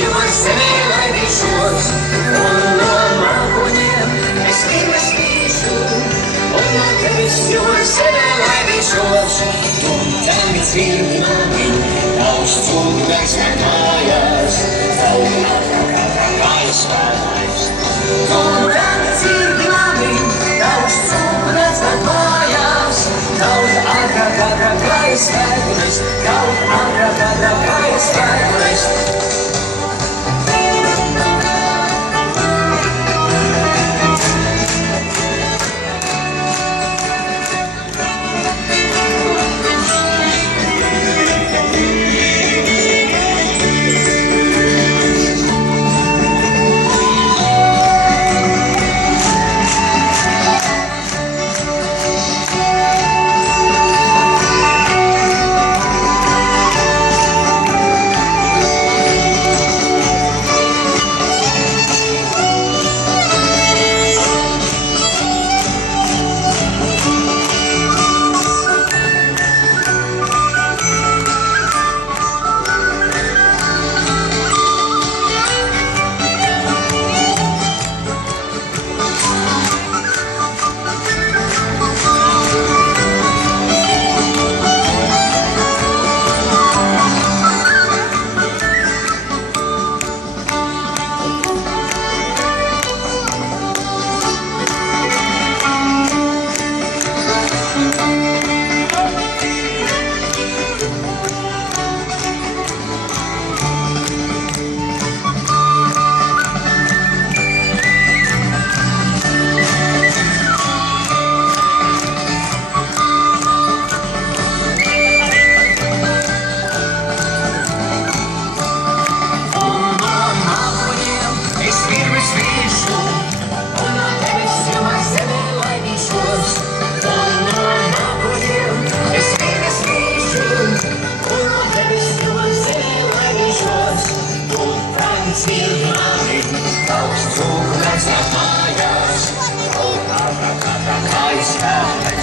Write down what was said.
debesīm ar sevi laidīšos, un no mākoņiem es iemestīšu, un no debesīm ar sevi laidīšos. Tu tani dzirdi mani, tavs cūkurs man mājās, tavu kājas spēlēs. Tu tani dzirdi mani, tavs cūkurs man mājās, tavu kājas spēlēs, tavu kājas spēlēs. Tavs cūkurs man mājās, tavu kājas spēlēs.